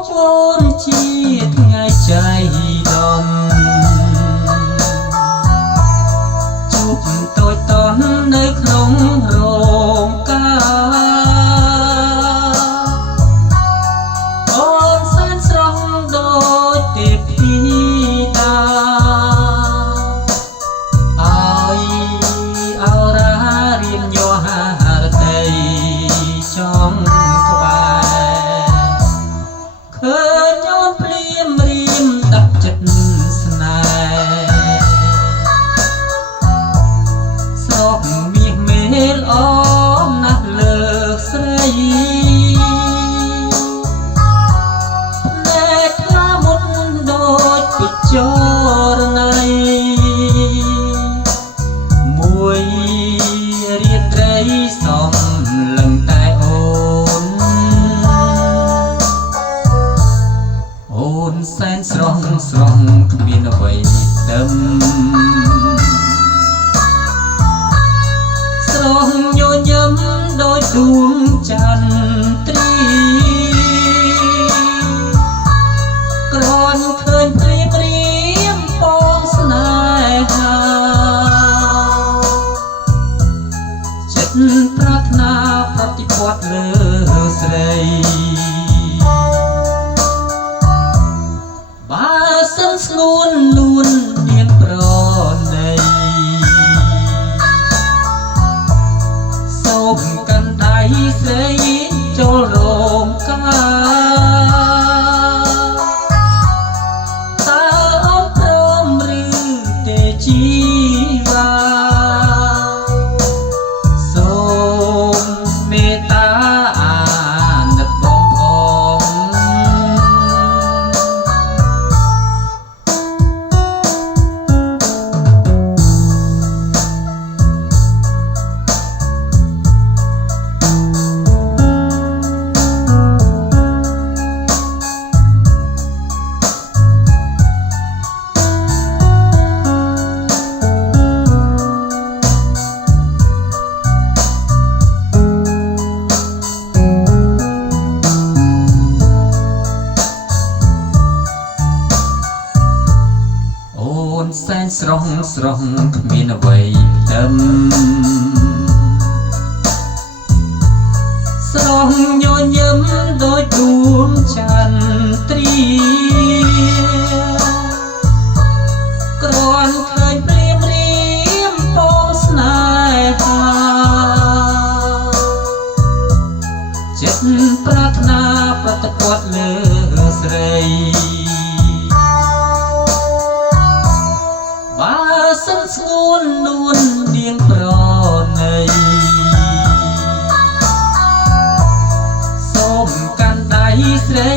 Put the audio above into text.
បអូនជាថ្ងៃใจដំជួបតូចតន់នៅក្នុងរោងការអូនសែនស្រស់ដូចទេពធីតាឲ្យអរារៀមយោហារតីចំក្បែរឃើញអូនភ្លាមរៀមដាក់ចិត្តស្នេហ៍ស្រស់មាសមេលអមណាស់លើស្រីណែថ្លាមុនដូចពិចរណៃមួយរាត្រីសំលឹងតែអូនសែនស្រស់ស្រស់គ្មានអ្វីទឹមស្រស់ញញឹមដូចដួងចន្ទ្រីក្រនឃើញព្រៀបរៀមពងស្នេហាចិត្តប្រាថ្នាប្រតិបត្តិលើស្រីបើសិនស្ងួននួននាងប្រណីសូមកាន់ដៃស្រីចូលរោងការតើអូនព្រមឬទេជីវ៉ាសូមមេត្តាអាណិតបងផងសែនស្រស់ស្រស់គ្មានអ្វីទឹមស្រស់ញញឹមដូចដួងចន្ទ្រីក្រនឃើញព្រាមរៀមពងស្នេហាចិត្តប្រាថ្នាប្រតិបត្តិលើស្រីបើសិនស្ងួននួននាងប្រណីសូមកាន់ដៃស្រី